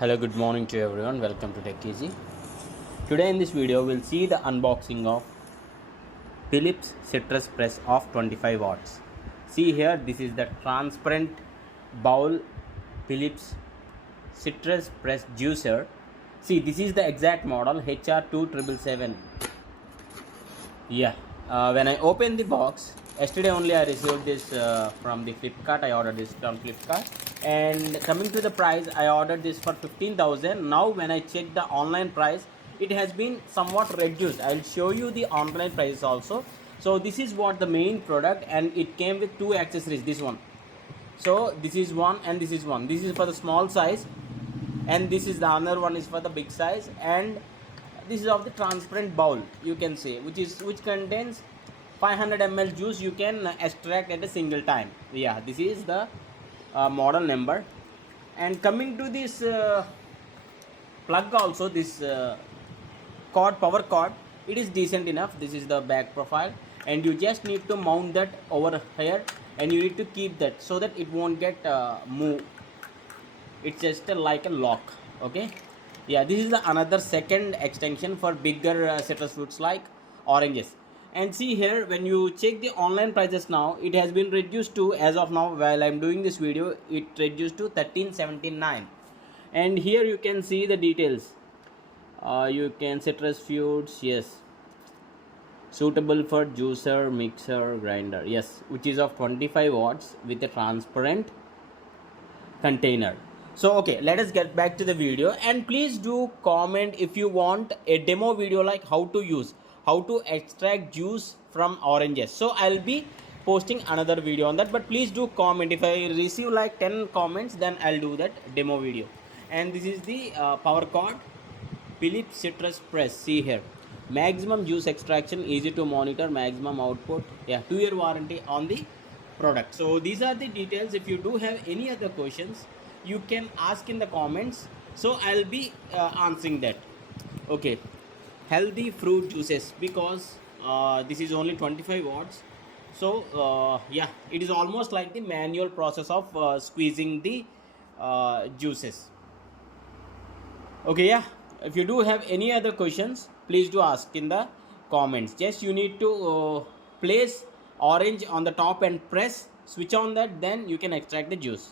Hello, good morning to everyone. Welcome to Tech Easy. Today in this video, we'll see the unboxing of Philips citrus press of 25 watts. See here, this is the transparent bowl Philips citrus press juicer. See, this is the exact model HR2777. Yeah, when I opened the box, yesterday only I received this from the Flipkart. I ordered this from Flipkart, and coming to the price, I ordered this for 15,000. Now when I check the online price, it has been somewhat reduced. I'll show you the online price also. So this is what the main product, and it came with two accessories. This one, so this is one and this is one. This is for the small size, and this is the other one is for the big size, and this is of the transparent bowl, you can say, which contains 500 ml juice you can extract at a single time. Yeah, this is the model number. And coming to this plug also, this power cord, it is decent enough. This is the back profile, and you just need to mount that over here, and you need to keep that so that it won't get move. It's just like a lock. Okay, yeah, this is the another second extension for bigger citrus fruits like oranges. And see here, when you check the online prices now, it has been reduced to, as of now while I'm doing this video, it reduced to 1379. And here you can see the details. You can citrus fruits, yes, suitable for juicer, mixer, grinder, yes, which is of 25 watts with a transparent container. So okay, let us get back to the video, and please do comment if you want a demo video like how to extract juice from oranges. So I'll be posting another video on that, but please do comment. If I receive like 10 comments, then I'll do that demo video. And this is the power cord, Philips citrus press. See here, maximum juice extraction, easy to monitor, maximum output, yeah, 2-year warranty on the product. So these are the details. If you do have any other questions, you can ask in the comments, so I'll be answering that. Okay, healthy fruit juices, because this is only 25 watts. So yeah, it is almost like the manual process of squeezing the juices. Okay, yeah, if you do have any other questions, please do ask in the comments. Just you need to place orange on the top and press, switch on that, then you can extract the juice.